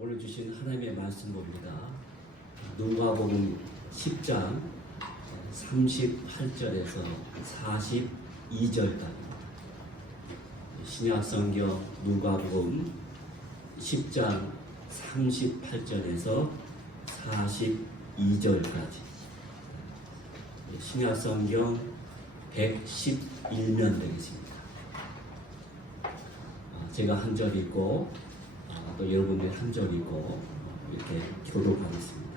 오늘 주신 하나님의 말씀 봅니다. 누가복음 10장 38절에서 42절까지 신약성경 누가복음 10장 38절에서 42절까지 신약성경 111면 되겠습니다. 제가 한 절 읽고 또 여러분들 한 절 읽고 이렇게 교독하겠습니다.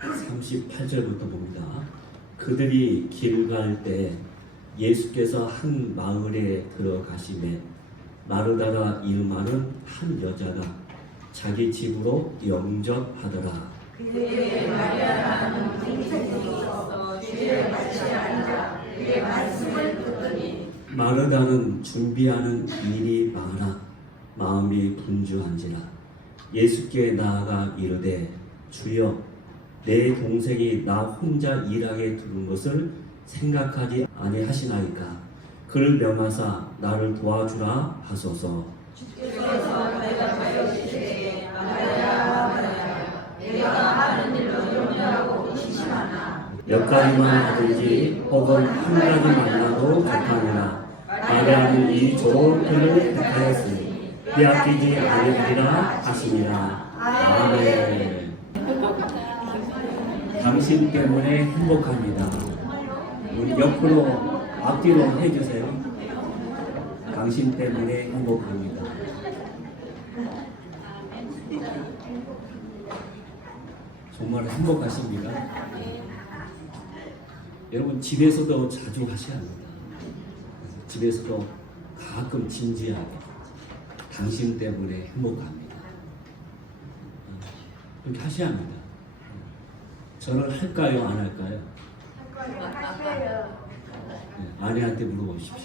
(38절부터) 봅니다. 그들이 길 갈 때 예수께서 한 마을에 들어가시매 마르다가 이름하는 한 여자가 자기 집으로 영접하더라. 그의 마리아라는 동생이 있어 주의 같이 앉아 그의 말씀을 듣더니 마르다는 준비하는 일이 많아 마음이 분주한지라 예수께 나아가 이르되 주여 내 동생이 나 혼자 일하게 두는 것을 생각하지 아니하시나이까 그를 명하사 나를 도와주라 하소서. 주께서 내가 가여주시되 마리아 마리아 내가 하는 일로 염려하고 의심하나 몇 가지만 하든지 혹은 한 가지 만나도 좋다니라. 마리아는 이 좋은 편을 택하였으니 빼앗기지 아니하리라 하시니라. 아멘. 당신 때문에 행복합니다. 우리 옆으로 앞뒤로 해주세요. 당신 때문에 행복합니다. 정말 행복하십니까? 여러분 집에서도 자주 하셔야 합니다. 집에서도 가끔 진지하게 당신 때문에 행복합니다. 그렇게 하셔야 합니다. 저는 할까요? 안 할까요? 네, 아내한테 물어보십시오.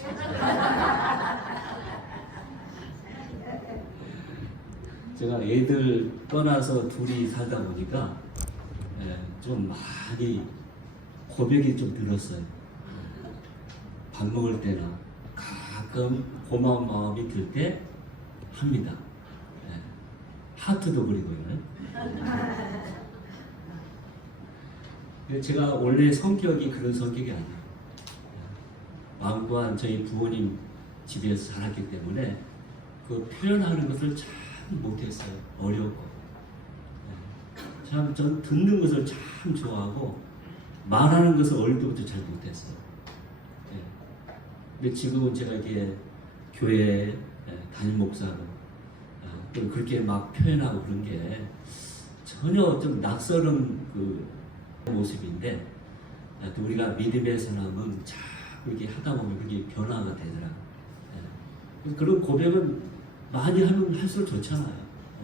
제가 애들 떠나서 둘이 살다 보니까 좀 많이 고백이 좀 늘었어요. 밥 먹을 때나 가끔 고마운 마음이 들 때 합니다. 하트도 그리고요. 제가 원래 성격이 그런 성격이 아니에요. 마음 또한 저희 부모님 집에서 자랐기 때문에 그 표현하는 것을 참 못했어요. 어렵고. 참 전 듣는 것을 참 좋아하고 말하는 것을 어릴 때부터 잘 못했어요. 근데 지금은 제가 이게 교회 담임 목사로 또 그렇게 막 표현하고 그런 게 전혀 좀 낯설은 그 모습인데 또 우리가 믿음의 사람은 자꾸 이렇게 하다 보면 그게 변화가 되더라고요. 그런 고백은 많이 하면 할수록 좋잖아요.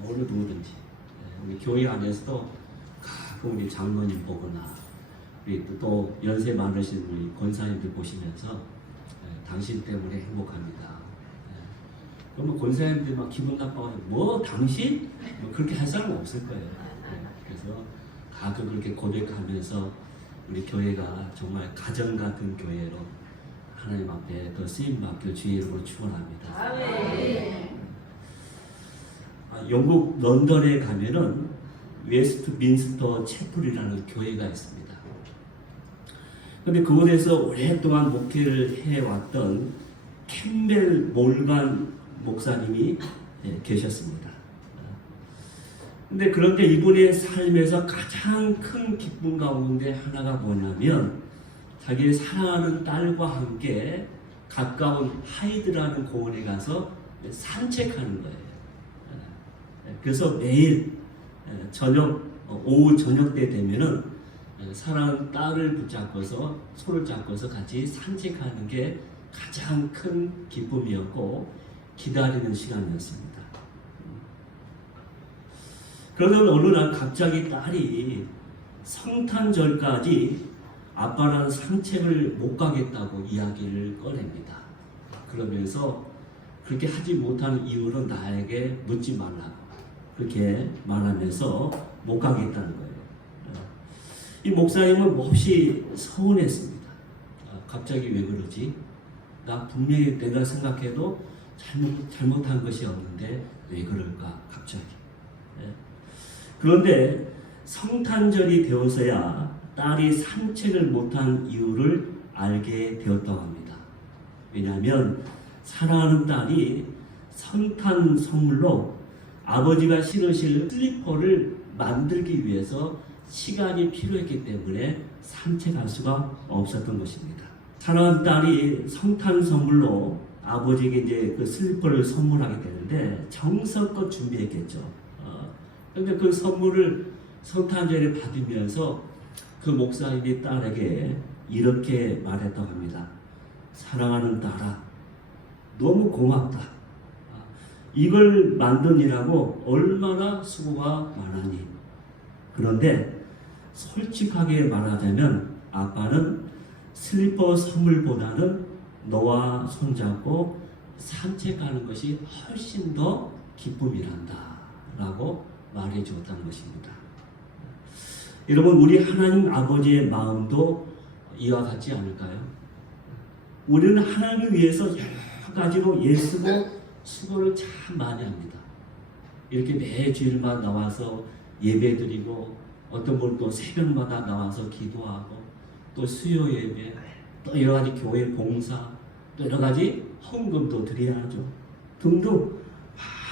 어느 누구든지. 우리 교회 안에서도 가끔 우리 장로님 보거나 우리 또 연세 많으신 우리 권사님들 보시면서 당신 때문에 행복합니다. 그러면 권사님들 막 기분 나빠가지고 뭐 당신? 뭐 그렇게 할 사람은 없을 거예요. 그래서 가끔 그렇게 고백하면서 우리 교회가 정말 가정 같은 교회로 하나님 앞에 더 쓰임 맡길 주의 이름으로 축원합니다. 아멘. 영국 런던에 가면은 웨스트민스터 채플이라는 교회가 있습니다. 그런데 그곳에서 오랫동안 목회를 해왔던 캠벨 몰간 목사님이 계셨습니다. 근데 그런데 이분의 삶에서 가장 큰 기쁨 가운데 하나가 뭐냐면 자기의 사랑하는 딸과 함께 가까운 하이드라는 공원에 가서 산책하는 거예요. 그래서 매일 오후 저녁 때 되면은 사랑하는 딸을 붙잡고서 손을 잡고서 같이 산책하는 게 가장 큰 기쁨이었고 기다리는 시간이었습니다. 그러던 어느 날 갑자기 딸이 성탄절까지 아빠랑 산책을 못 가겠다고 이야기를 꺼냅니다. 그러면서 그렇게 하지 못하는 이유는 나에게 묻지 말라고 그렇게 말하면서 못 가겠다는 거예요. 이 목사님은 몹시 서운했습니다. 갑자기 왜 그러지? 나 분명히 내가 생각해도 잘못한 것이 없는데 왜 그럴까 갑자기. 예. 그런데 성탄절이 되어서야 딸이 산책을 못한 이유를 알게 되었다고 합니다. 왜냐하면 사랑하는 딸이 성탄 선물로 아버지가 신으실 슬리퍼를 만들기 위해서 시간이 필요했기 때문에 산책할 수가 없었던 것입니다. 사랑하는 딸이 성탄 선물로 아버지에게 이제 그 슬리퍼를 선물하게 되는데 정성껏 준비했겠죠. 그런데 그 선물을 성탄절에 받으면서 그 목사님이 딸에게 이렇게 말했다고 합니다. 사랑하는 딸아, 너무 고맙다. 이걸 만드느라고 얼마나 수고가 많으니. 그런데 솔직하게 말하자면 아빠는 슬리퍼 선물보다는 너와 손잡고 산책하는 것이 훨씬 더 기쁨이란다 라고 말해 주었다는 것입니다. 여러분, 우리 하나님 아버지의 마음도 이와 같지 않을까요? 우리는 하나님을 위해서 여러 가지로 애쓰고 수고를 참 많이 합니다. 이렇게 매 주일마다 나와서 예배드리고 어떤 분은 또 새벽마다 나와서 기도하고 또 수요 예배 또 여러 가지 교회 봉사 또 여러 가지 헌금도 드려야 하죠. 등등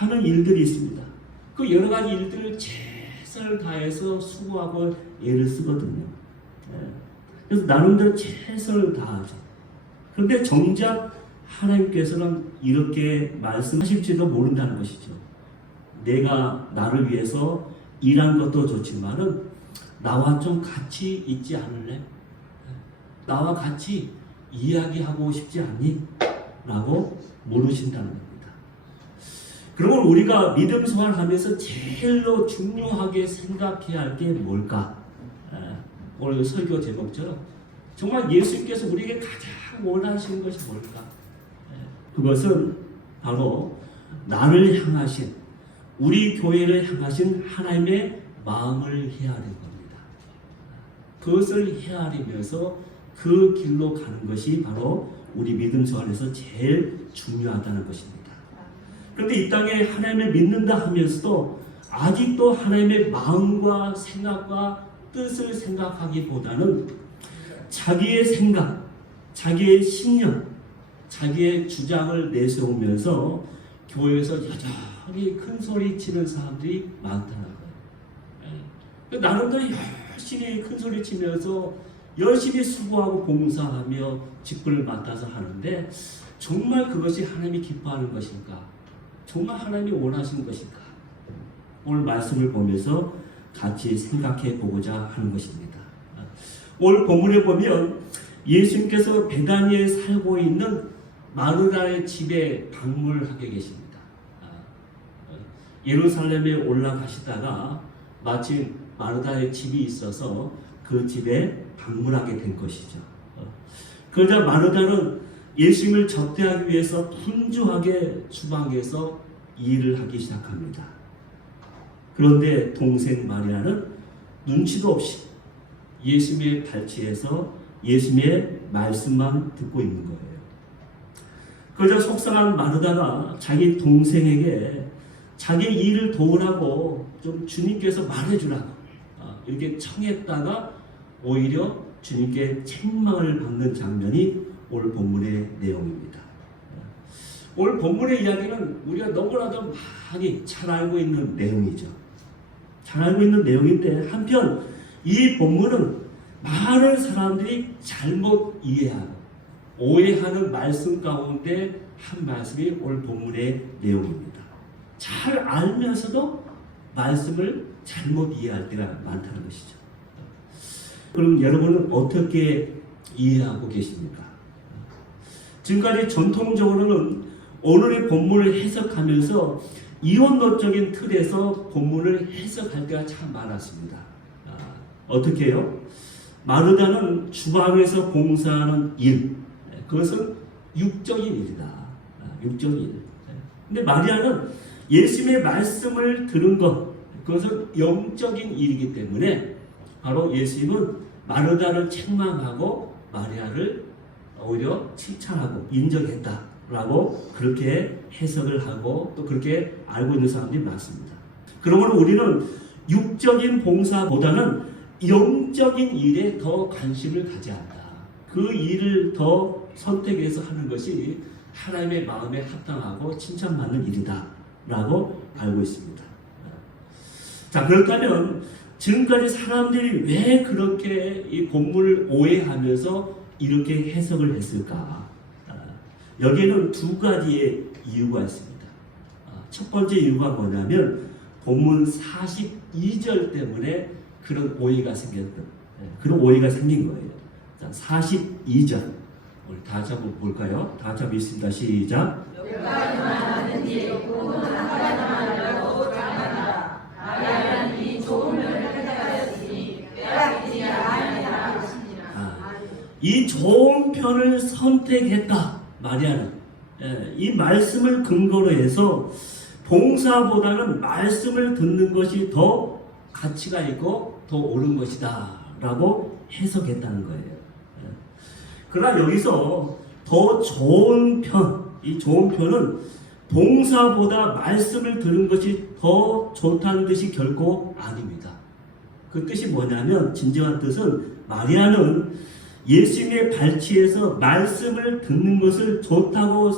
많은 일들이 있습니다. 그 여러 가지 일들을 최선을 다해서 수고하고 애를 쓰거든요. 그래서 나름대로 최선을 다하죠. 그런데 정작 하나님께서는 이렇게 말씀하실지도 모른다는 것이죠. 내가 나를 위해서 일한 것도 좋지만은 나와 좀 같이 있지 않을래? 나와 같이 이야기하고 싶지 않니? 라고 물으신다는 겁니다. 그러면 우리가 믿음 생활하면서 제일로 중요하게 생각해야 할 게 뭘까? 오늘 설교 제목처럼 정말 예수님께서 우리에게 가장 원하시는 것이 뭘까? 그것은 바로 나를 향하신, 우리 교회를 향하신 하나님의 마음을 헤아리는 겁니다. 그것을 헤아리면서 그 길로 가는 것이 바로 우리 믿음 생활에서 제일 중요하다는 것입니다. 그런데 이 땅에 하나님을 믿는다 하면서도 아직도 하나님의 마음과 생각과 뜻을 생각하기보다는 자기의 생각, 자기의 신념, 자기의 주장을 내세우면서 교회에서 여전히 큰 소리 치는 사람들이 많다는 거예요. 나름대로 열심히 큰 소리 치면서 열심히 수고하고 봉사하며 직분을 맡아서 하는데 정말 그것이 하나님이 기뻐하는 것일까? 정말 하나님이 원하시는 것일까? 오늘 말씀을 보면서 같이 생각해 보고자 하는 것입니다. 오늘 본문에 보면 예수님께서 베다니에 살고 있는 마르다의 집에 방문하게 계십니다. 예루살렘에 올라가시다가 마침 마르다의 집이 있어서 그 집에 방문하게 된 것이죠. 그러자 마르다는 예수님을 접대하기 위해서 분주하게 주방에서 일을 하기 시작합니다. 그런데 동생 마리아는 눈치도 없이 예수님의 발치에서 예수님의 말씀만 듣고 있는 거예요. 그러자 속상한 마르다가 자기 동생에게 자기 일을 도우라고 좀 주님께서 말해주라고 이렇게 청했다가 오히려 주님께 책망을 받는 장면이 오늘 본문의 내용입니다. 오늘 본문의 이야기는 우리가 너무나도 많이 잘 알고 있는 내용이죠. 잘 알고 있는 내용인데 한편 이 본문은 많은 사람들이 잘못 이해하고 오해하는 말씀 가운데 한 말씀이 오늘 본문의 내용입니다. 잘 알면서도 말씀을 잘못 이해할 때가 많다는 것이죠. 그럼 여러분은 어떻게 이해하고 계십니까? 지금까지 전통적으로는 오늘의 본문을 해석하면서 이원론적인 틀에서 본문을 해석할 때가 참 많았습니다. 어떻게 해요? 마르다는 주방에서 봉사하는 일, 그것은 육적인 일이다. 육적인 일. 근데 마리아는 예수님의 말씀을 들은 것, 그것은 영적인 일이기 때문에 바로 예수님은 마르다를 책망하고 마리아를 오히려 칭찬하고 인정했다라고 그렇게 해석을 하고 또 그렇게 알고 있는 사람들이 많습니다. 그러므로 우리는 육적인 봉사보다는 영적인 일에 더 관심을 가져야 한다. 그 일을 더 선택해서 하는 것이 하나님의 마음에 합당하고 칭찬받는 일이다 라고 알고 있습니다. 자, 그렇다면 지금까지 사람들이 왜 그렇게 이 본문을 오해하면서 이렇게 해석을 했을까? 여기에는 두 가지의 이유가 있습니다. 첫 번째 이유가 뭐냐면 본문 42절 때문에 그런 오해가 생긴 거예요. 자, 42절 우리 다 같이 한번 볼까요? 다 같이 한번 읽습니다. 시작. 여기까지만 하는지 복음은 한 가지만 알고 장하다. 마리아는 이 좋은 면을 택하였으니 빼앗기지 아니하리라 하시니라. 이 좋은 편을 선택했다. 마리아는 이 말씀을 근거로 해서 봉사보다는 말씀을 듣는 것이 더 가치가 있고 더 옳은 것이다 라고 해석했다는 거예요. 그러나 여기서 더 좋은 편, 이 좋은 편은 봉사보다 말씀을 들은 것이 더 좋다는 뜻이 결코 아닙니다. 그 뜻이 뭐냐면 진정한 뜻은 마리아는 예수님의 발치에서 말씀을 듣는 것을 좋다고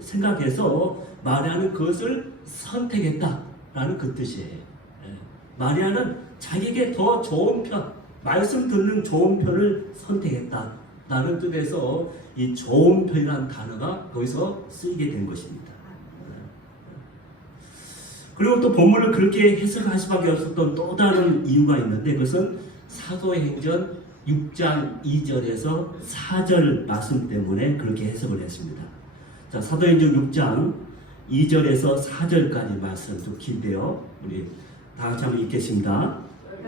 생각해서 마리아는 그것을 선택했다라는 그 뜻이에요. 마리아는 자기에게 더 좋은 편, 말씀 듣는 좋은 편을 선택했다라는 뜻에서 이 좋은 편이라는 단어가 거기서 쓰이게 된 것입니다. 그리고 또 본문을 그렇게 해석할 수밖에 없었던 또 다른 이유가 있는데 그것은 사도행전 6장 2절에서 4절 말씀 때문에 그렇게 해석을 했습니다. 자, 사도행전 6장 2절에서 4절까지 말씀 좀 긴데요. 우리 다 같이 한번 읽겠습니다.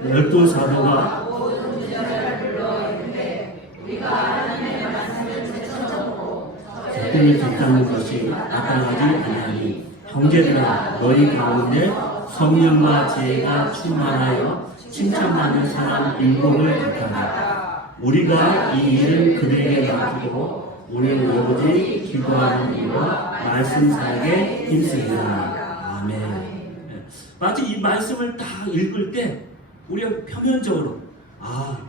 12사도가 모든 제자를 불러 이르되 우리가 하나님의 말씀을 제쳐놓고 적들을 붙잡는 것이 나타나지 아니하니 형제들아 너희 가운데 성령과 지혜가 충만하여 칭찬받는 사람 7을 택하라. 우리가 이 일을 그들에게 맡기고 우리는 오로지 기도하는 일과 말씀 사역에 힘쓰리라. 아멘. 마치 이 말씀을 딱 읽을 때 우리가 표면적으로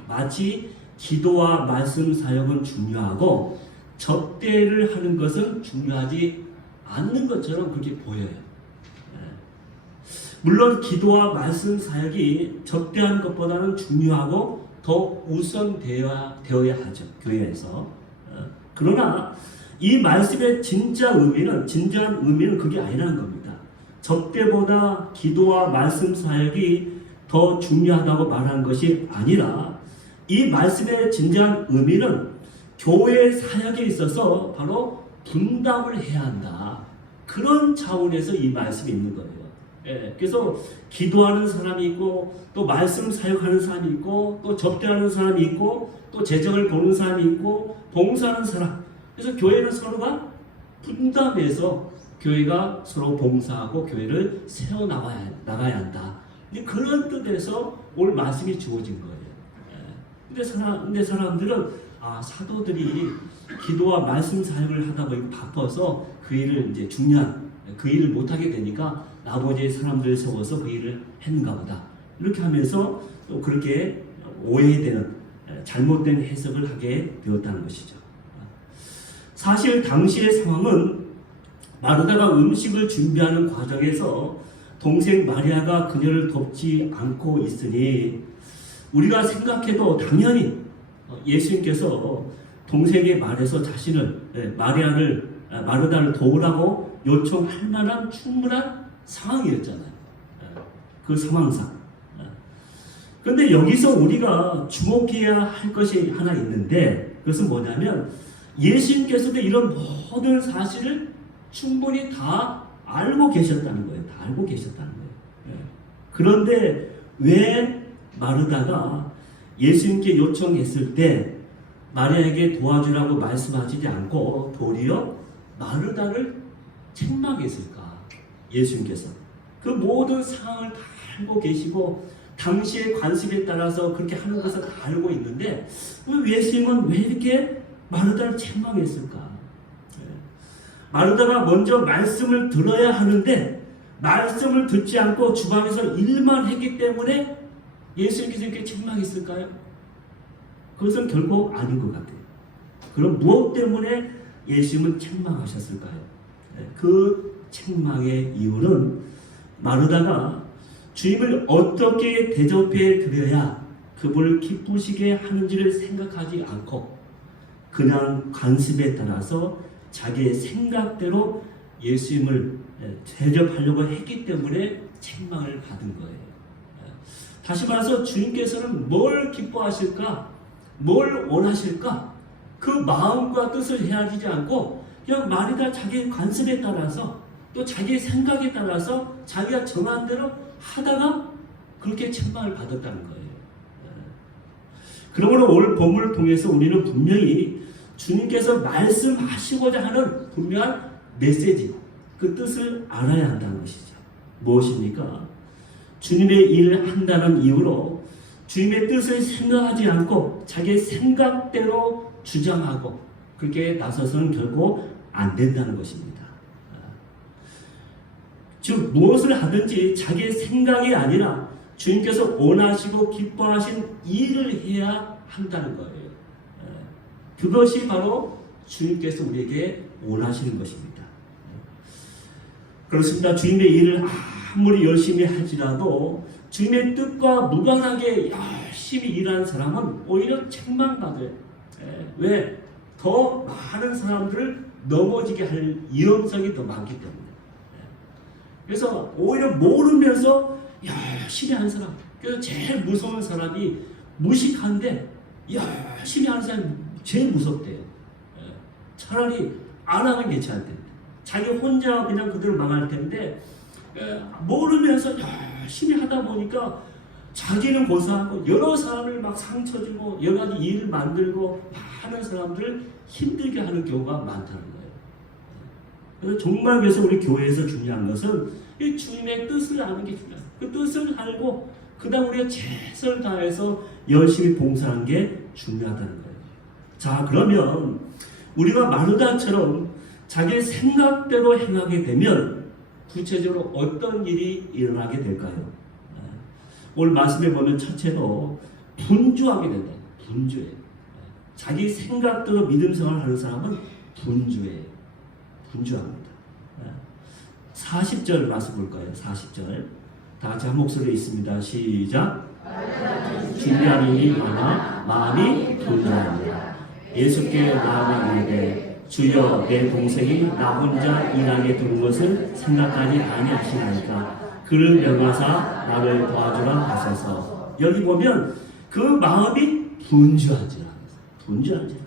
마치 기도와 말씀 사역은 중요하고 접대를 하는 것은 중요하지 않는 것처럼 그렇게 보여요. 물론 기도와 말씀 사역이 접대하는 것보다는 중요하고 더 우선되어야 하죠. 교회에서. 그러나 이 말씀의 진정한 의미는 그게 아니라는 겁니다. 접대보다 기도와 말씀 사역이 더 중요하다고 말하는 것이 아니라 이 말씀의 진정한 의미는 교회 사역에 있어서 바로 분담을 해야 한다. 그런 차원에서 이 말씀이 있는 거예요. 그래서 기도하는 사람이 있고 또 말씀 사역하는 사람이 있고 또 접대하는 사람이 있고 또 재정을 보는 사람이 있고 봉사하는 사람. 그래서 교회는 서로가 분담해서 교회가 서로 봉사하고 교회를 세워 나가야 한다. 그런 뜻에서 오늘 말씀이 주어진 거예요. 근데 사람들은 사도들이 기도와 말씀 사역을 하다 보니 바빠서 그 일을 이제 그 일을 못하게 되니까 나머지 사람들을 세워서 그 일을 했는가 보다. 이렇게 하면서 또 그렇게 오해되는 잘못된 해석을 하게 되었다는 것이죠. 사실 당시의 상황은 마르다가 음식을 준비하는 과정에서 동생 마리아가 그녀를 돕지 않고 있으니 우리가 생각해도 당연히 예수님께서 동생의 말에서 자신을 마르다를 도우라고 요청할 만한 충분한 상황이었잖아요. 그 상황상. 그런데 여기서 우리가 주목해야 할 것이 하나 있는데 그것은 뭐냐면 예수님께서도 이런 모든 사실을 충분히 다 알고 계셨다는 거예요. 다 알고 계셨다는 거예요. 그런데 왜 마르다가 예수님께 요청했을 때 마리아에게 도와주라고 말씀하시지 않고 도리어 마르다를 책망했을까? 예수님께서 그 모든 상황을 다 알고 계시고 당시의 관습에 따라서 그렇게 하는 것을 다 알고 있는데 예수님은 왜 이렇게 마르다를 책망했을까? 마르다가 먼저 말씀을 들어야 하는데 말씀을 듣지 않고 주방에서 일만 했기 때문에 예수님께서 이렇게 책망했을까요? 그것은 결국 아닌 것 같아요. 그럼 무엇 때문에 예수님은 책망하셨을까요? 그 책망의 이유는 마르다가 주님을 어떻게 대접해 드려야 그분을 기쁘시게 하는지를 생각하지 않고 그냥 관습에 따라서 자기의 생각대로 예수님을 대접하려고 했기 때문에 책망을 받은 거예요. 다시 말해서 주님께서는 뭘 기뻐하실까? 뭘 원하실까? 그 마음과 뜻을 헤아리지 않고 그냥 마르다 자기의 관습에 따라서 또 자기의 생각에 따라서 자기가 정한 대로 하다가 그렇게 책망을 받았다는 거예요. 그러므로 오늘 본문을 통해서 우리는 분명히 주님께서 말씀하시고자 하는 분명한 메시지, 그 뜻을 알아야 한다는 것이죠. 무엇입니까? 주님의 일을 한다는 이유로 주님의 뜻을 생각하지 않고 자기의 생각대로 주장하고 그렇게 나서서는 결국 안 된다는 것입니다. 즉 무엇을 하든지 자기의 생각이 아니라 주님께서 원하시고 기뻐하신 일을 해야 한다는 거예요. 그것이 바로 주님께서 우리에게 원하시는 것입니다. 그렇습니다. 주님의 일을 아무리 열심히 할지라도 주님의 뜻과 무관하게 열심히 일하는 사람은 오히려 책망받아요. 왜? 더 많은 사람들을 넘어지게 할 위험성이 더 많기 때문에. 그래서 오히려 모르면서 열심히 하는 사람, 그래서 제일 무서운 사람이 무식한데 열심히 하는 사람이 제일 무섭대요. 차라리 안 하면 괜찮을 텐데 자기 혼자 그냥 그대로 망할 텐데 모르면서 열심히 하다 보니까 자기는 고사하고 여러 사람을 막 상처 주고 여러 가지 일을 만들고 많은 사람들을 힘들게 하는 경우가 많다는 거예요. 그래서 정말 그래서 우리 교회에서 중요한 것은 이 주님의 뜻을 아는 게 중요해요. 그 뜻을 알고 그 다음 우리가 최선을 다해서 열심히 봉사하는 게 중요하다는 거예요. 자, 그러면 우리가 마르다처럼 자기의 생각대로 행하게 되면 구체적으로 어떤 일이 일어나게 될까요? 오늘 말씀에 보면 첫째로 분주하게 된다. 분주해. 자기 생각대로 믿음 생활을 하는 사람은 분주해요. 분주합니다. 40절 말씀 볼까요? 40절 다 같이 한 목소리에 있습니다. 시작. 준비하는 일이 많아 마음이 분주합니다. 예수께 나아가 이르되 주여 내 동생이 나 혼자 일하게 둔 것을 생각하지 아니하시나이까 그를 명하사 나를 도와주라 하소서. 여기 보면 그 마음이 분주하지라. 분주하지라.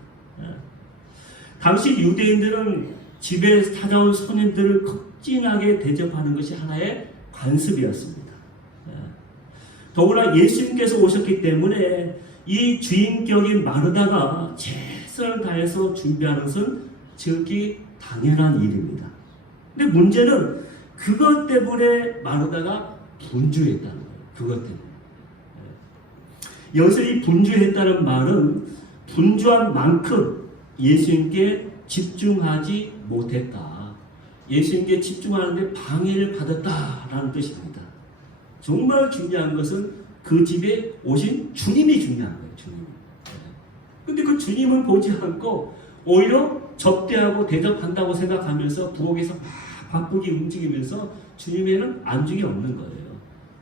당시 유대인들은 집에 찾아온 손님들을 극진하게 대접하는 것이 하나의 관습이었습니다. 더구나 예수님께서 오셨기 때문에 이 주인격인 마르다가 최선을 다해서 준비하는 것은 지극히 당연한 일입니다. 근데 문제는 그것 때문에 마르다가 분주했다는 거예요. 그것 때문에. 여기서 이 분주했다는 말은 분주한 만큼 예수님께 집중하지 못했다. 예수님께 집중하는데 방해를 받았다라는 뜻입니다. 정말 중요한 것은 그 집에 오신 주님이 중요한 거예요. 주님. 근데 그 주님은 보지 않고 오히려 접대하고 대접한다고 생각하면서 부엌에서 막 바쁘게 움직이면서 주님에는 안중이 없는 거예요.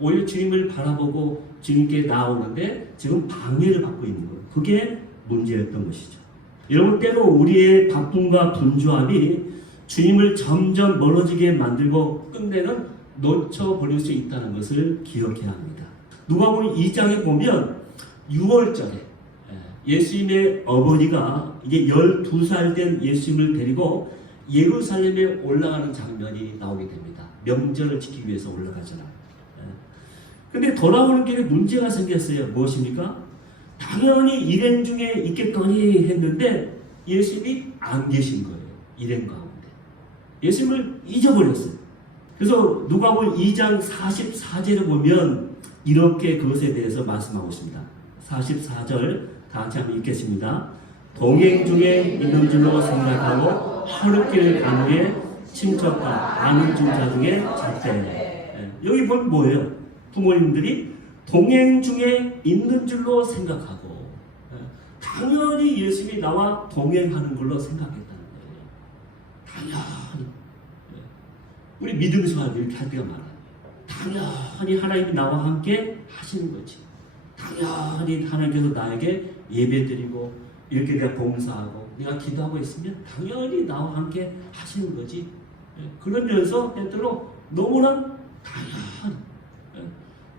오히려 주님을 바라보고 주님께 나오는데 지금 방해를 받고 있는 거예요. 그게 문제였던 것이죠. 여러분, 때로 우리의 바쁨과 분주함이 주님을 점점 멀어지게 만들고 끝내는 놓쳐버릴 수 있다는 것을 기억해야 합니다. 누가복음 2장에 보면 6월절에 예수님의 어머니가 이제 12살 된 예수님을 데리고 예루살렘에 올라가는 장면이 나오게 됩니다. 명절을 지키기 위해서 올라가잖아요. 근데 돌아오는 길에 문제가 생겼어요. 무엇입니까? 당연히 일행 중에 있겠거니 했는데 예수님이 안 계신 거예요. 일행 가운데. 예수님을 잊어버렸어요. 그래서 누가복음 2장 44절에 보면 이렇게 그것에 대해서 말씀하고 있습니다. 44절 다 같이 한번 읽겠습니다. 동행 중에 있는 줄로 생각하고 하루길 간후에 친척과 아는 중자 중에 잣대. 여기 보면 뭐예요? 부모님들이 동행 중에 있는 줄로 생각하고 당연히 예수님이 나와 동행하는 걸로 생각했다는 거예요. 당연히 우리 믿음 생활 이렇게 할 때가 많아요. 당연히 하나님이 나와 함께 하시는 거지. 당연히 하나님께서 나에게 예배드리고 이렇게 내가 봉사하고 내가 기도하고 있으면 당연히 나와 함께 하시는 거지. 그러면서 때때로 너무나 당연히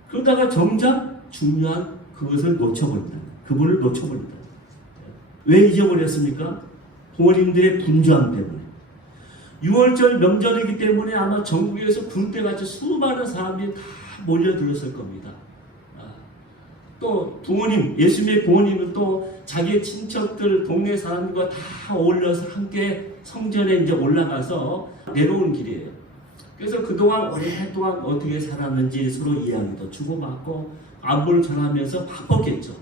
그러다가 정작 중요한 그것을 놓쳐버린다. 그분을 놓쳐버린다. 왜 잊어버렸습니까? 부모님들의 분주함 때문에. 6월절 명절이기 때문에 아마 전국에서 군대같이 수많은 사람들이 다 몰려들었을 겁니다. 또 부모님, 예수님의 부모님은 또 자기의 친척들, 동네 사람들과 다 어울려서 함께 성전에 이제 올라가서 내려오는 길이에요. 그래서 그동안 오랫동안 어떻게 살았는지 서로 이야기도 주고받고 안부를 전하면서 바빴겠죠.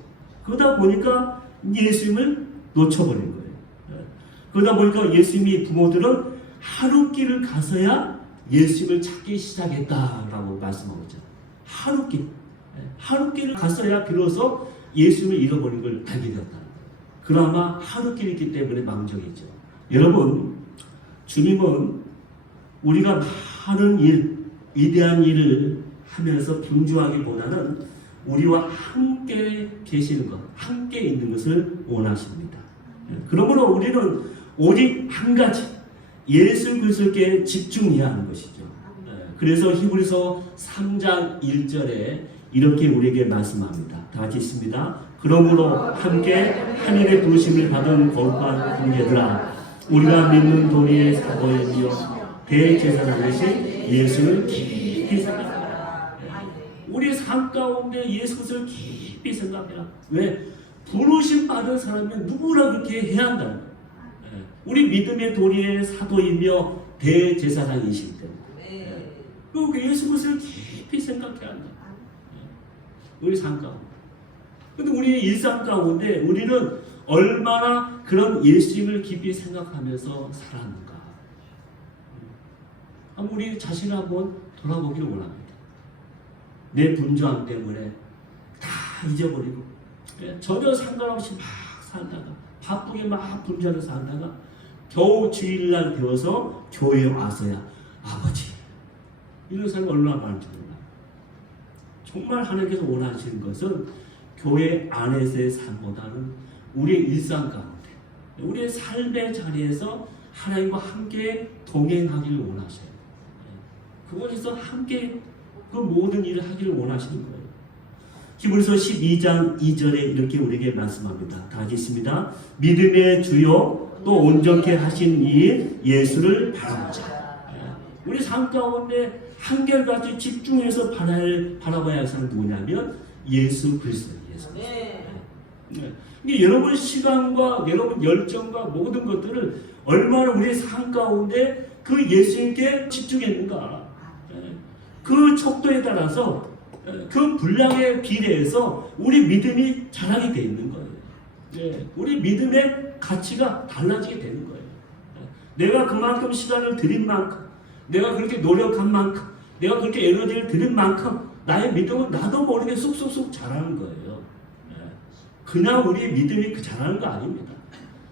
그러다 보니까 예수님을 놓쳐버린 거예요. 그러다 보니까 예수님이 부모들은 하루길을 가서야 예수님을 찾기 시작했다라고 말씀하고 있죠. 하루길을 갔어야 비로소 예수님을 잃어버린 걸 알게 되었다는 거예요. 그나마 하루길이기 때문에 망정이죠. 여러분, 주님은 우리가 많은 일, 위대한 일을 하면서 분주하기보다는 우리와 함께 계시는 것, 함께 있는 것을 원하십니다. 그러므로 우리는 오직 한 가지, 예수 그리스도께 집중해야 하는 것이죠. 그래서 히브리서 3장 1절에 이렇게 우리에게 말씀합니다. 다 같이 있습니다. 그러므로 함께 하늘의 부르심을 받은 거룩한 형제들아, 우리가 믿는 도리의 사도이며 대제사장이신 예수를 깊이 생각하라. 우리 삶 가운데 예수를 깊이 생각해라. 왜? 부르심 받은 사람은 누구나 그렇게 해야 한다는 거예요. 우리 믿음의 도리의 사도이며 대제사장이시기 때문에. 그 예수 그리스도를 깊이 생각해야 한다. 우리 삶 가운데. 근데 우리의 일상 가운데 우리는 얼마나 그런 예수님을 깊이 생각하면서 살았는가. 한번 우리 자신을 한번 돌아보기를 원합니다. 내 분주함 때문에 다 잊어버리고 전혀 상관없이 막 살다가 바쁘게 막 분주하게 살다가 겨우 주일날 되어서 교회에 와서야 아버지, 이런 사람이 얼마나 많은지 몰라요. 정말 하나님께서 원하시는 것은 교회 안에서의 삶보다는 우리의 일상 가운데 우리의 삶의 자리에서 하나님과 함께 동행하기를 원하셔요. 그곳에서 함께 그 모든 일을 하기를 원하시는 거예요. 히브리서 12장 2절에 이렇게 우리에게 말씀합니다. 다 하겠습니다. 믿음의 주요 또 온전케 하신 이 예수를 바라보자. 우리 삶 가운데 한결같이 집중해서 바라봐야 할 사람은 누구냐면 예수 그리스도예요. 예수. 네. 여러분 시간과 여러분 열정과 모든 것들을 얼마나 우리의 삶 가운데 그 예수님께 집중했는가. 그 척도에 따라서 그 분량에 비례해서 우리 믿음이 자라게 되어 있는 거예요. 네. 우리 믿음의 가치가 달라지게 되는 거예요. 내가 그만큼 시간을 들인 만큼, 내가 그렇게 노력한 만큼, 내가 그렇게 에너지를 들인 만큼 나의 믿음은 나도 모르게 쑥쑥쑥 자라는 거예요. 그냥 우리의 믿음이 자라는 거 아닙니다.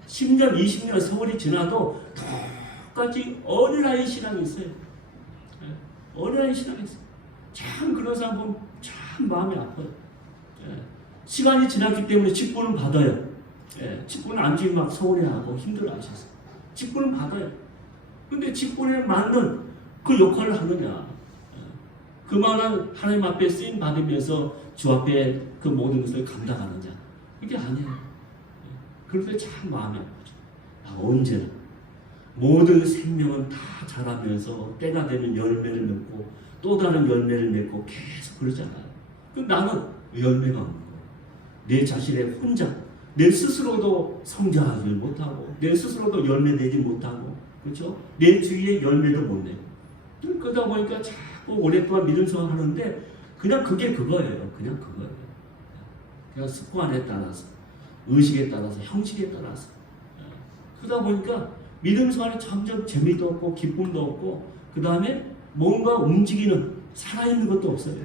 10년, 20년 세월이 지나도 똑같이 어린아이 신앙이 있어요. 어린아이 신앙이 있어요. 참 그런 사람 보면 참 마음이 아파요. 시간이 지났기 때문에 직분은 받아요. 직분은 안 주면 막 서운해하고 힘들어하셔서 직분은 받아요. 근데 직분에 맞는 그 역할을 하느냐, 그만한 하나님 앞에 쓰임 받으면서 주 앞에 그 모든 것을 감당하느냐, 이게 아니에요. 그럴 때 참 마음이 아프죠. 언제나 모든 생명은 다 자라면서 때가 되면 열매를 맺고 또 다른 열매를 맺고 계속 그러잖아요. 그럼 나는 열매가 없는 거예요. 내 자신의 혼자, 내 스스로도 성장하지 못하고 내 스스로도 열매 내지 못하고, 그렇죠? 내 주위에 열매도 못 내고, 그러다 보니까 자꾸 오랫동안 믿음 생활 하는데 그냥 그게 그거예요. 그냥 그거예요. 그냥 습관에 따라서 의식에 따라서, 형식에 따라서. 그러다 보니까 믿음 생활에 점점 재미도 없고 기쁨도 없고 그 다음에 뭔가 움직이는 살아있는 것도 없어요.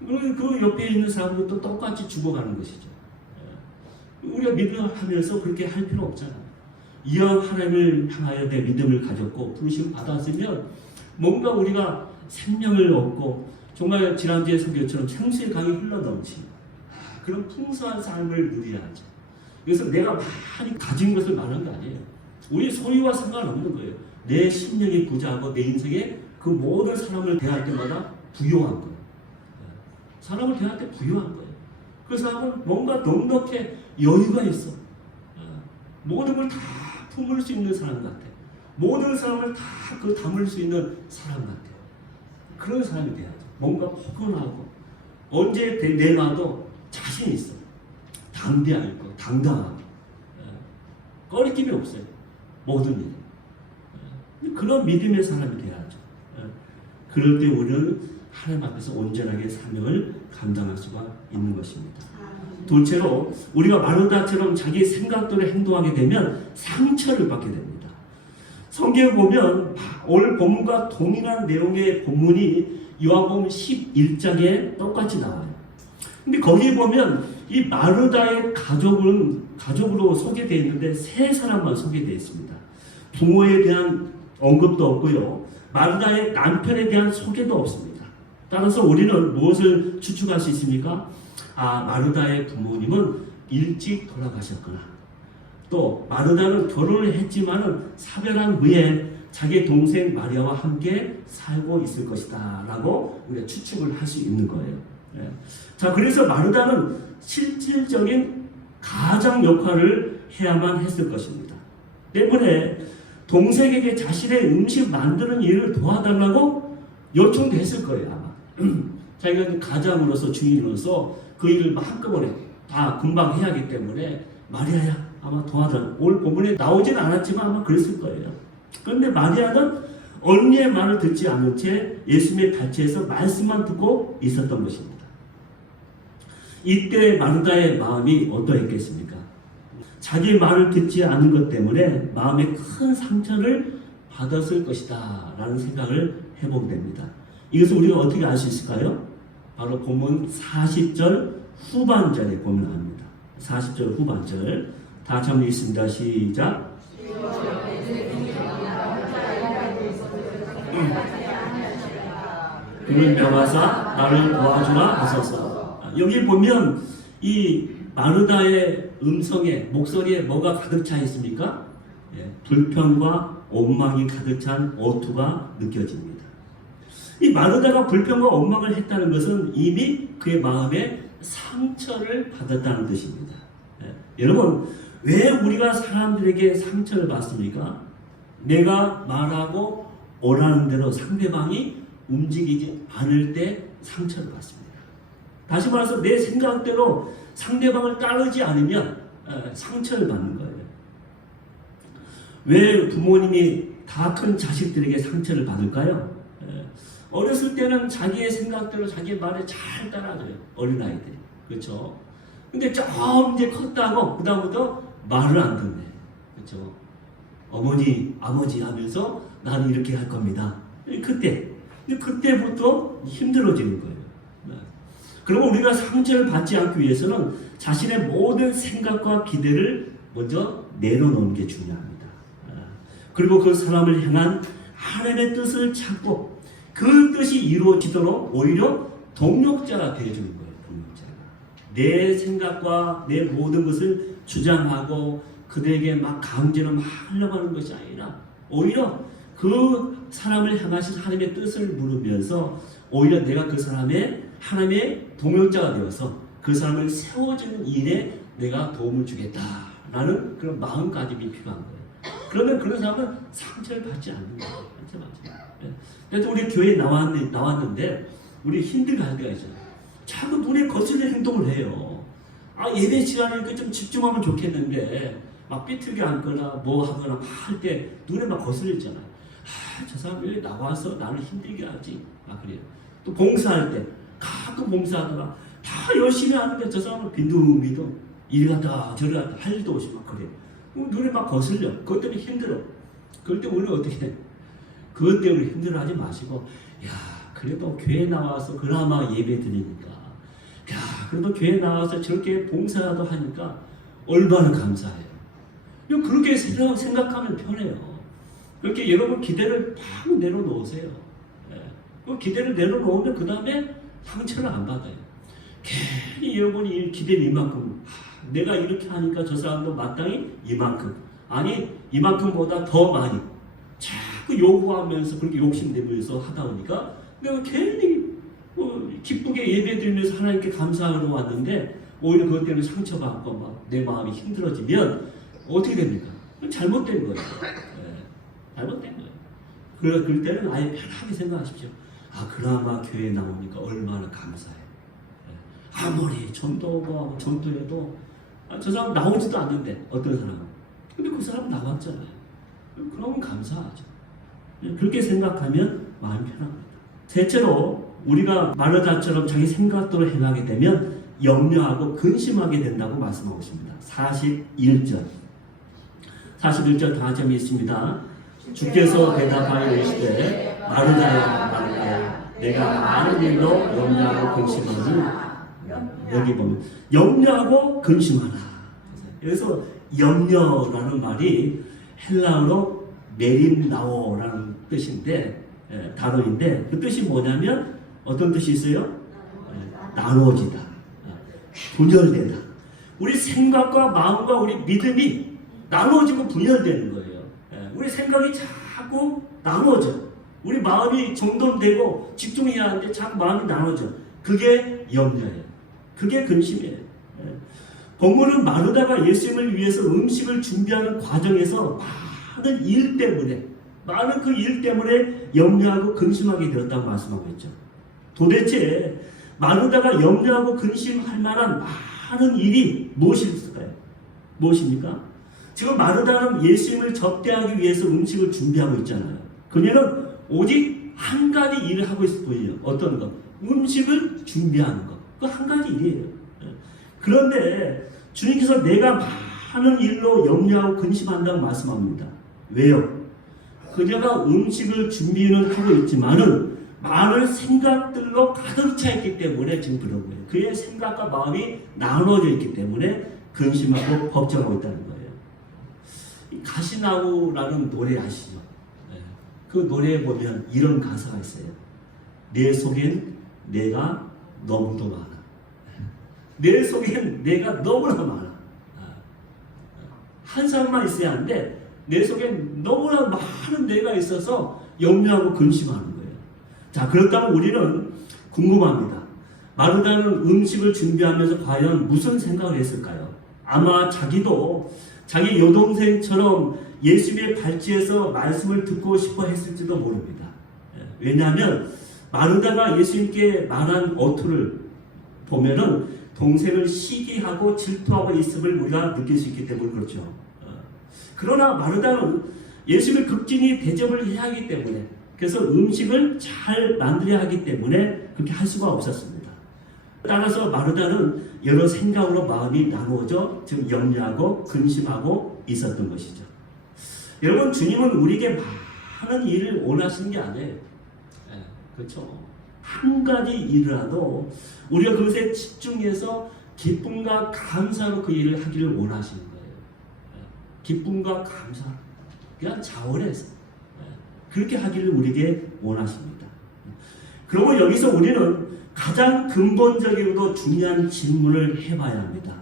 그 옆에 있는 사람들도 똑같이 죽어가는 것이죠. 우리가 믿음을 하면서 그렇게 할 필요 없잖아요. 이왕 하나님을 향하여 내 믿음을 가졌고 부르심 받았으면 뭔가 우리가 생명을 얻고 정말 지난주에 설교처럼 생수의 강이 흘러넘치는 그런 풍성한 삶을 누려야죠. 그래서 내가 많이 가진 것을 말하는 거 아니에요. 우리 소유와 상관없는 거예요. 내 심령이 부자하고 내 인생에 그 모든 사람을 대할 때마다 부요한 거예요. 사람을 대할 때 부요한 거예요. 그 사람은 뭔가 넉넉해 여유가 있어. 모든 걸 다 품을 수 있는 사람 같아. 모든 사람을 다 그 담을 수 있는 사람 같아요. 그런 사람이 돼야죠. 뭔가 포근하고 언제 내놔도 자신 있어. 담대하고 당당하고 꺼리낌이 없어요. 모든 일. 그런 믿음의 사람이 돼야죠. 그럴 때 우리는 하나님 앞에서 온전하게 사명을 감당할 수가 있는 것입니다. 둘째로 우리가 마르다처럼 자기 생각대로 행동하게 되면 상처를 받게 됩니다. 성경에 보면 오늘 본문과 동일한 내용의 본문이 요한복음 11장에 똑같이 나와요. 근데 거기 보면 이 마르다의 가족으로 소개되어 있는데 세 사람만 소개되어 있습니다. 부모에 대한 언급도 없고요. 마르다의 남편에 대한 소개도 없습니다. 따라서 우리는 무엇을 추측할 수 있습니까? 마르다의 부모님은 일찍 돌아가셨거나 또 마르다는 결혼을 했지만은 사별한 후에 자기 동생 마리아와 함께 살고 있을 것이다 라고 우리가 추측을 할 수 있는 거예요. 자, 그래서 마르다는 실질적인 가장 역할을 해야만 했을 것입니다. 때문에 동생에게 자신의 음식 만드는 일을 도와달라고 요청도 했을 거예요. 아마 자기가 가장으로서 주인으로서 그 일을 한꺼번에 다 금방 해야 하기 때문에 마리아야 아마 도와달라. 오늘 본문에 나오진 않았지만 아마 그랬을 거예요. 그런데 마리아는 언니의 말을 듣지 않은 채 예수님의 발치에서 말씀만 듣고 있었던 것입니다. 이때 마르다의 마음이 어떠했겠습니까? 자기 말을 듣지 않은 것 때문에 마음에 큰 상처를 받았을 것이다 라는 생각을 해보게 됩니다. 이것을 우리가 어떻게 알 수 있을까요? 바로 본문 40절 후반절에 보면 압니다. 40절 후반절 다 같이 한번 읽습니다. 시작. 그를 명하사 나를 도와주라 하소서. 여기 보면 이 마르다의 음성에 목소리에 뭐가 가득 차 있습니까? 불평과 원망이 가득 찬 어투가 느껴집니다. 이 마르다가 불평과 원망을 했다는 것은 이미 그의 마음에 상처를 받았다는 뜻입니다. 여러분, 왜 우리가 사람들에게 상처를 받습니까? 내가 말하고 오라는 대로 상대방이 움직이지 않을 때 상처를 받습니다. 다시 말해서 내 생각대로 상대방을 따르지 않으면 상처를 받는 거예요. 왜 부모님이 다 큰 자식들에게 상처를 받을까요? 어렸을 때는 자기의 생각대로 자기 말에 잘 따라줘요. 어린아이들이. 그렇죠? 근데 좀 이제 컸다고 그다음부터 말을 안 듣네. 그렇죠? 어머니, 아버지 하면서 나는 이렇게 할 겁니다. 그때부터 힘들어지는 거예요. 그리고 우리가 상처를 받지 않기 위해서는 자신의 모든 생각과 기대를 먼저 내려놓는 게 중요합니다. 그리고 그 사람을 향한 하나님의 뜻을 찾고 그 뜻이 이루어지도록 오히려 동력자가 되어주는 거예요. 동력자가. 내 생각과 내 모든 것을 주장하고 그들에게 막 강제로 막 하려고 하는 것이 아니라 오히려 그 사람을 향하신 하나님의 뜻을 물으면서 오히려 내가 그 사람의 하나님의 동역자가 되어서 그 사람을 세워주는 일에 내가 도움을 주겠다라는 그런 마음가짐이 필요한 거예요. 그러면 그런 사람은 상처를 받지 않는 거예요. 그래서 우리 교회에 나왔는데 우리 힘들게 할 때가 있잖아요. 자꾸 눈에 거슬리는 행동을 해요. 예배 시간에 좀 집중하면 좋겠는데 막 삐뚤게 앉거나 뭐 하거나 할 때 눈에 막 거슬리잖아요. 저 사람 왜 나와서 나를 힘들게 하지? 그래요. 또 봉사할 때 가끔 봉사하다가 다 열심히 하는데 저 사람은 빈둥빈둥 이리 갔다 저리 갔다 할 일도 없이 막 그래. 눈에 막 거슬려. 그것 때문에 힘들어. 그럴 때 우리는 어떻게 해? 그것 때문에 힘들어하지 마시고, 야 그래도 교회 나와서 그나마 예배 드리니까, 야 그래도 교회 나와서 저렇게 봉사라도 하니까 얼마나 감사해요. 그렇게 생각하면 편해요. 그렇게 여러분 기대를 팍 내려놓으세요. 그 기대를 내려놓으면 그 다음에 상처를 안 받아요. 괜히 여러분이 기대를 이만큼, 내가 이렇게 하니까 저 사람도 마땅히 이만큼, 아니 이만큼보다 더 많이 자꾸 요구하면서 그렇게 욕심내면서 하다 보니까 내가 괜히 기쁘게 예배드리면서 하나님께 감사하러 왔는데 오히려 그것 때문에 상처받고 막 내 마음이 힘들어지면 어떻게 됩니까? 잘못된 거예요. 잘못된 거예요. 그럴 때는 아예 편하게 생각하십시오. 그나마 교회에 나오니까 얼마나 감사해. 아무리 전도하고 전도해도 저 사람 나오지도 않는데 어떤 사람은. 근데 그 사람 나왔잖아요. 그러면 감사하죠. 그렇게 생각하면 마음이 편합니다. 셋째로 우리가 마르다처럼 자기 생각대로 행하게 되면 염려하고 근심하게 된다고 말씀하고 있습니다. 41절 다 같이 읽습니다. 주께서 대답하여 이르시되 마르다야 마르다야 내가 많은 일로 염려하고 근심하니, 여기 보면 염려하고 근심하라. 그래서 염려라는 말이 헬라어로 메림나오라는 뜻인데, 단어인데 그 뜻이 뭐냐면 어떤 뜻이 있어요? 나눠지다, 분열되다. 우리 생각과 마음과 우리 믿음이 나눠지고 분열되는 거예요. 우리 생각이 자꾸 나눠져. 우리 마음이 정돈되고 집중해야 하는데 자꾸 마음이 나눠져. 그게 염려예요. 그게 근심이에요. 본문은 마르다가 예수님을 위해서 음식을 준비하는 과정에서 많은 그 일 때문에 염려하고 근심하게 되었다고 말씀하고 있죠. 도대체 마르다가 염려하고 근심할 만한 많은 일이 무엇이 있을까요? 무엇입니까? 지금 마르다는 예수님을 접대하기 위해서 음식을 준비하고 있잖아요. 그녀는 오직 한 가지 일을 하고 있을 뿐이에요. 어떤 것? 음식을 준비하는 것. 그 한 가지 일이에요. 그런데 주님께서 내가 많은 일로 염려하고 근심한다고 말씀합니다. 왜요? 그녀가 음식을 준비는 하고 있지만은 많은 생각들로 가득 차 있기 때문에 지금 그런 거예요. 그의 생각과 마음이 나눠져 있기 때문에 근심하고 걱정하고 있다는 거예요. 가시나무라는 노래 아시죠? 그 노래에 보면 이런 가사가 있어요. 내 속엔 내가 너무도 많아. 내 속엔 내가 너무나 많아. 한 사람만 있어야 하는데 내 속엔 너무나 많은 내가 있어서 염려하고 근심하는 거예요. 자, 그렇다면 우리는 궁금합니다. 마르다는 음식을 준비하면서 과연 무슨 생각을 했을까요? 아마 자기도 자기 여동생처럼 예수님의 발치에서 말씀을 듣고 싶어 했을지도 모릅니다. 왜냐하면 마르다가 예수님께 말한 어투를 보면은 동생을 시기하고 질투하고 있음을 우리가 느낄 수 있기 때문에 그렇죠. 그러나 마르다는 예수님을 극진히 대접을 해야 하기 때문에, 그래서 음식을 잘 만들어야 하기 때문에 그렇게 할 수가 없었습니다. 따라서 마르다는 여러 생각으로 마음이 나누어져 지금 염려하고 근심하고 있었던 것이죠. 여러분, 주님은 우리에게 많은 일을 원하시는 게 아니에요. 그렇죠. 한 가지 일이라도 우리가 그것에 집중해서 기쁨과 감사로 그 일을 하기를 원하시는 거예요. 기쁨과 감사, 그냥 자원해서 그렇게 하기를 우리에게 원하십니다. 그리고 여기서 우리는 가장 근본적이고도 중요한 질문을 해봐야 합니다.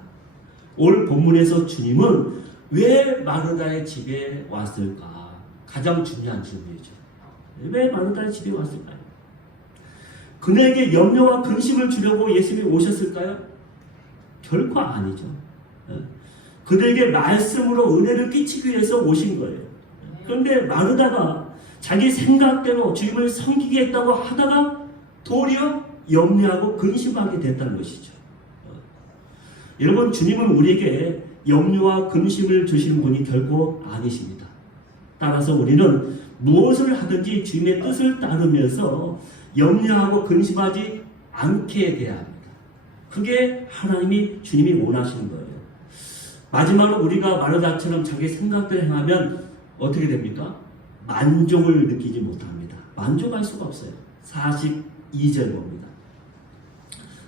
오늘 본문에서 주님은 왜 마르다의 집에 왔을까? 가장 중요한 질문이죠. 왜 마르다의 집에 왔을까요? 그녀에게 염려와 근심을 주려고 예수님이 오셨을까요? 결코 아니죠. 그들에게 말씀으로 은혜를 끼치기 위해서 오신 거예요. 그런데 마르다가 자기 생각대로 주님을 섬기겠다고 하다가 도리어 염려하고 근심하게 됐다는 것이죠. 여러분, 주님은 우리에게 염려와 근심을 주시는 분이 결코 아니십니다. 따라서 우리는 무엇을 하든지 주님의 뜻을 따르면서 염려하고 근심하지 않게 돼야 합니다. 그게 하나님이, 주님이 원하시는 거예요. 마지막으로 우리가 마르다처럼 자기 생각대로 행하면 어떻게 됩니까? 만족을 느끼지 못합니다. 만족할 수가 없어요. 42절 봅니다.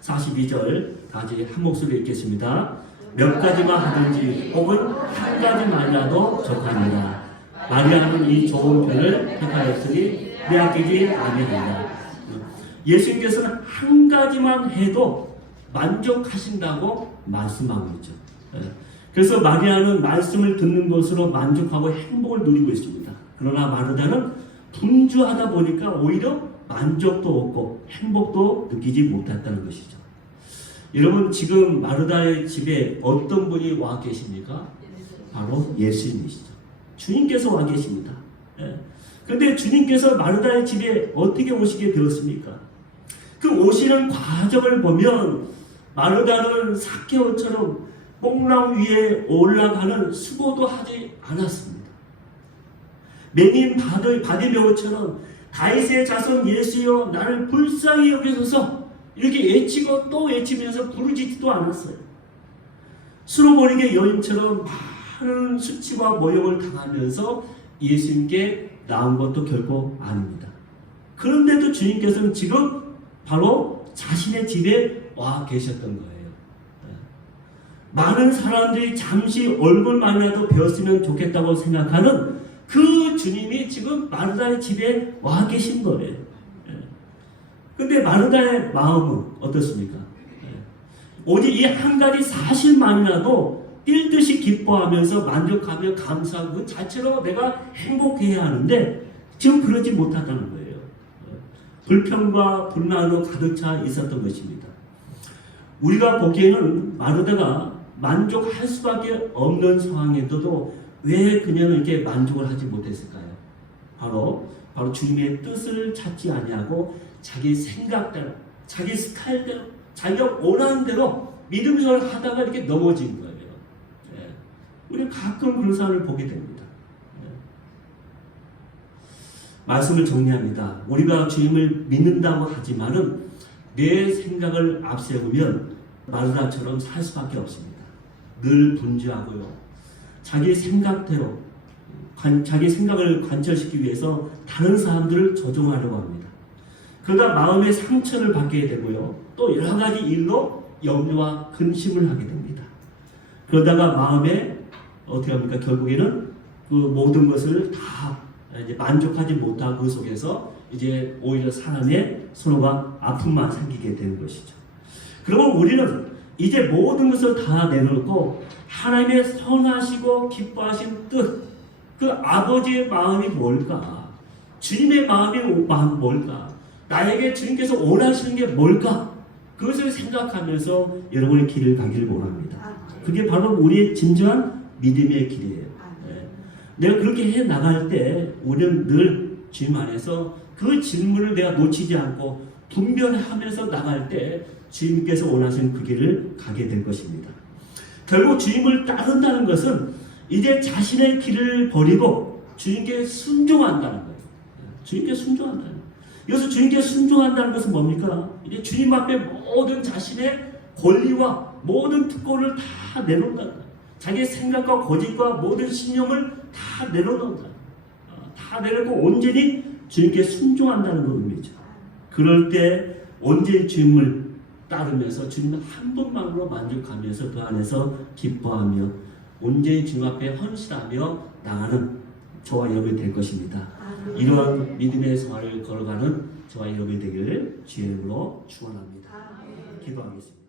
42절 다시 한 목소리로 읽겠습니다. 몇 가지만 하든지 혹은 한 가지만이라도 적합니다. 마리아는 이 좋은 편을 택하였으니 빼앗기지 아니한다. 예수님께서는 한 가지만 해도 만족하신다고 말씀하고 있죠. 그래서 마리아는 말씀을 듣는 것으로 만족하고 행복을 누리고 있습니다. 그러나 마르다는 분주하다 보니까 오히려 만족도 없고 행복도 느끼지 못했다는 것이죠. 여러분, 지금 마르다의 집에 어떤 분이 와 계십니까? 바로 예수님이시죠. 주님께서 와 계십니다. 그런데 주님께서 마르다의 집에 어떻게 오시게 되었습니까? 그 오시는 과정을 보면 마르다는 삭개오처럼 뽕나무 위에 올라가는 수고도 하지 않았습니다. 맹인 바디메오처럼 다윗의 자손 예수여 나를 불쌍히 여기소서 이렇게 외치고 또 외치면서 부르짖지도 않았어요. 수로보리게 여인처럼 많은 수치와 모욕을 당하면서 예수님께 나온 것도 결코 아닙니다. 그런데도 주님께서는 지금 바로 자신의 집에 와 계셨던 거예요. 많은 사람들이 잠시 얼굴만이라도 배웠으면 좋겠다고 생각하는 그 주님이 지금 마르다의 집에 와 계신 거예요. 근데 마르다의 마음은 어떻습니까? 오직 이 한 가지 사실만이라도 뛸 듯이 기뻐하면서 만족하며 감사하고 그 자체로 내가 행복해야 하는데 지금 그러지 못하다는 거예요. 불평과 불만으로 가득 차 있었던 것입니다. 우리가 보기에는 마르다가 만족할 수밖에 없는 상황에서도 왜 그녀는 이렇게 만족을 하지 못했을까요? 바로 주님의 뜻을 찾지 아니하고 자기 생각대로, 자기 스타일대로, 자기가 원하는 대로 믿음을 하다가 이렇게 넘어진 거예요. 우리는 가끔 그런 사람을 보게 됩니다. 말씀을 정리합니다. 우리가 주님을 믿는다고 하지만은 내 생각을 앞세우면 마르다처럼 살 수밖에 없습니다. 늘 분주하고요. 자기 생각대로 자기 생각을 관철시키기 위해서 다른 사람들을 조종하려고 합니다. 그러다 마음의 상처를 받게 되고요. 또 여러 가지 일로 염려와 근심을 하게 됩니다. 그러다가 마음에 어떻게 합니까? 결국에는 그 모든 것을 다 이제 만족하지 못하고 그 속에서 이제 오히려 사람의 서로가 아픔만 생기게 되는 것이죠. 그러면 우리는 이제 모든 것을 다 내놓고 하나님의 선하시고 기뻐하신 뜻, 그 아버지의 마음이 뭘까? 주님의 마음이 뭘까? 나에게 주님께서 원하시는 게 뭘까? 그것을 생각하면서 여러분의 길을 가기를 원합니다. 그게 바로 우리의 진정한 믿음의 길이에요. 내가 그렇게 해 나갈 때 우리는 늘 주님 안에서 그 질문을 내가 놓치지 않고 분별하면서 나갈 때 주님께서 원하시는 그 길을 가게 될 것입니다. 결국 주님을 따른다는 것은 이제 자신의 길을 버리고 주님께 순종한다는 거예요. 주님께 순종한다는 거예요. 여기서 주님께 순종한다는 것은 뭡니까? 이제 주님 앞에 모든 자신의 권리와 모든 특권을 다 내놓는다는 거예요. 자기의 생각과 고집과 모든 신념을 다 내려놓는다. 다 내려놓고 온전히 주님께 순종한다는 의미죠. 그럴 때 온전히 주님을 따르면서 주님 한 분만으로 만족하면서 그 안에서 기뻐하며 온전히 주님 앞에 헌신하며 나가는 저와 여러분이 될 것입니다. 이러한 믿음의 생활을 걸어가는 저와 여러분이 되기를 주의 이름으로 축원합니다. 기도하겠습니다.